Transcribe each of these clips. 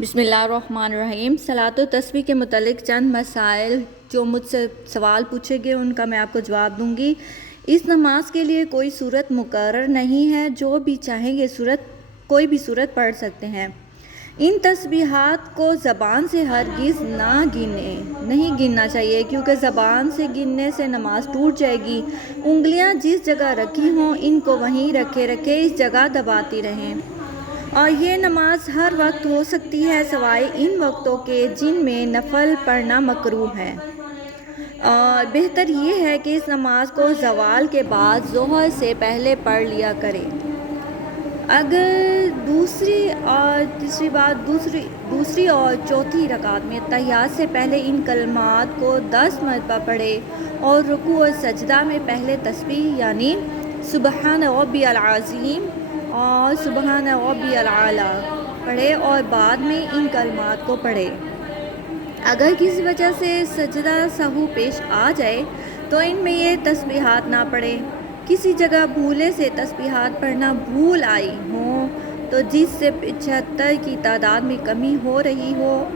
بسم اللہ الرحمن الرحیم۔ صلاۃ و تسبیح کے متعلق چند مسائل جو مجھ سے سوال پوچھے گئے ان کا میں آپ کو جواب دوں گی۔ اس نماز کے لیے کوئی صورت مقرر نہیں ہے، جو بھی چاہیں گے کوئی بھی صورت پڑھ سکتے ہیں۔ ان تسبیحات کو زبان سے ہرگز نہیں گننا چاہیے، کیونکہ زبان سے گننے سے نماز ٹوٹ جائے گی۔ انگلیاں جس جگہ رکھی ہوں ان کو وہیں رکھے اس جگہ دباتی رہیں، اور یہ نماز ہر وقت ہو سکتی ہے سوائے ان وقتوں کے جن میں نفل پڑھنا مکروہ ہے۔ اور بہتر یہ ہے کہ اس نماز کو زوال کے بعد ظہر سے پہلے پڑھ لیا کرے۔ اگر دوسری اور چوتھی رکعت میں تحیات سے پہلے ان کلمات کو 10 مرتبہ پڑھے اور رکوع اور سجدہ میں پہلے تسبیح یعنی سبحان ربی العظیم اور سبحان ربی الاعلیٰ پڑھے اور بعد میں ان کلمات کو پڑھے۔ اگر کسی وجہ سے سجدہ سہو پیش آ جائے تو ان میں یہ تسبیحات نہ پڑھے۔ کسی جگہ بھولے سے تسبیحات پڑھنا بھول آئی ہوں تو جس سے 75 کی تعداد میں کمی ہو رہی ہو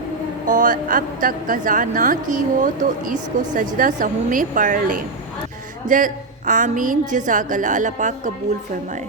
اور اب تک قضا نہ کی ہو تو اس کو سجدہ سہو میں پڑھ لیں۔ آمین۔ جزاک اللہ، اللہ پاک قبول فرمائے۔